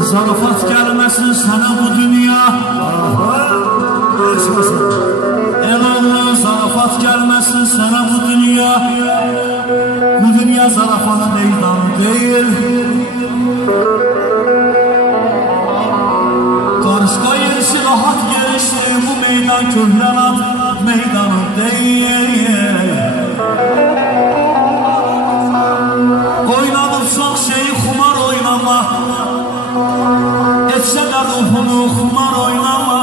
Zarafat gelmesin sana bu dünya. Elanlı zarafat gelmesin sana bu dünya. Bu dünya zarafat meydanı değil. Karışka yerisi rahat gelişti. Bu meydan köhlenat meydanı değil. Oynadık çok şeyi kumar oynama. Etse de ruhunu kumar oynama.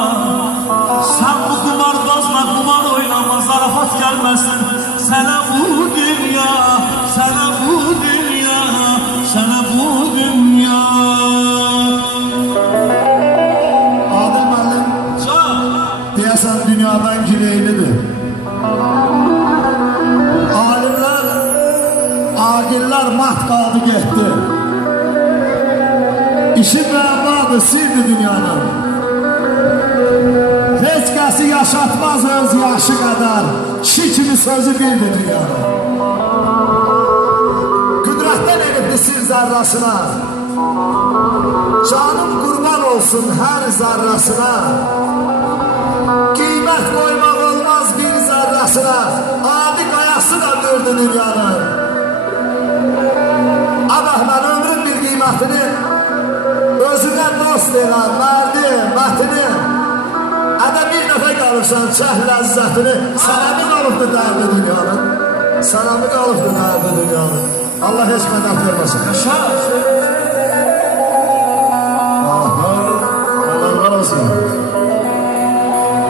Sen bu kumarbazla kumar oynama. Zarafat gelmesin sana bu dünya. Sana bu dünya. Sana bu dünya. Adil müəllim deyəsən dünyadan gireylidir. Alimlər, aqillər mat qaldı getdi. İşi məbadı, sirdi dünyanın. Heç kəsi yaşatmaz öz yaşı qədər. Kişi kimi sözü bildi dünyanın. Qüdrətdən elibdi sir zərrasına. Canım qurban olsun hər zərrasına. Qiymət qoymaq olmaz bir zərrasına. Adi qayası da gördü dünyanın. Allah mən ömrün bir qiymətini özünə dost elan, mərdi, mətini. Ədə bir dəfə qalırsan, çəh ləzzətini. Sənə mi qalıbdır dərdi dünyanın? Sənə mi qalıbdır dərdi dünyanın? Allah heç qədət verməsin. Yaşa. Allah olsun.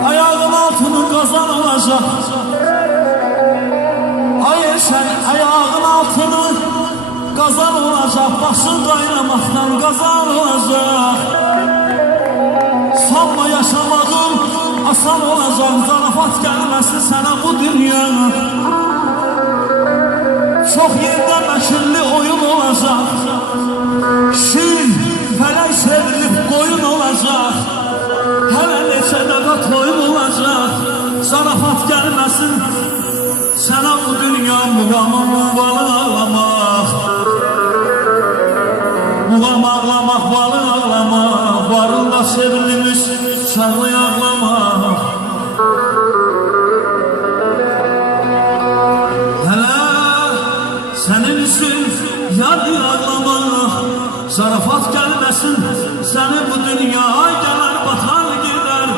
Ayağın altını kazan olacak. Hayır sen ayağın altını kazan olacak. Başın kaynamaktan kazan olacak. Sanma yaşamadın asan olacak. Zarafat gelmesin sana bu dünya. Çok yerde meşirli oyun olacak. Şirin felek sevilip koyun olacak. Hele neçə dəfə toyun olacak. Zarafat gelmesin sana bu dünya. Muğamın balı ağlamak. Muğam ağlamak, balı ağlamak. Varında sevilmiş çağlı ağlamak. Hele senin için yadı ağlamak. Zarafat gelmesin seni bu dünya. Ay gelir batar gider.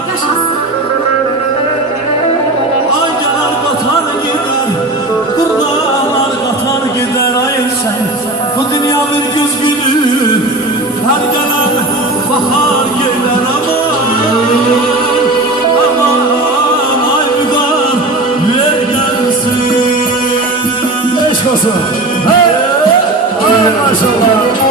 Ay gelir batar gider. Kurdalar katar gider. Ay sen bu dünya bir güz günü. Her gelen bahar gider. Aman aman ay mügar ver gelsin. Eşk olsun. Hey, ay maşallah.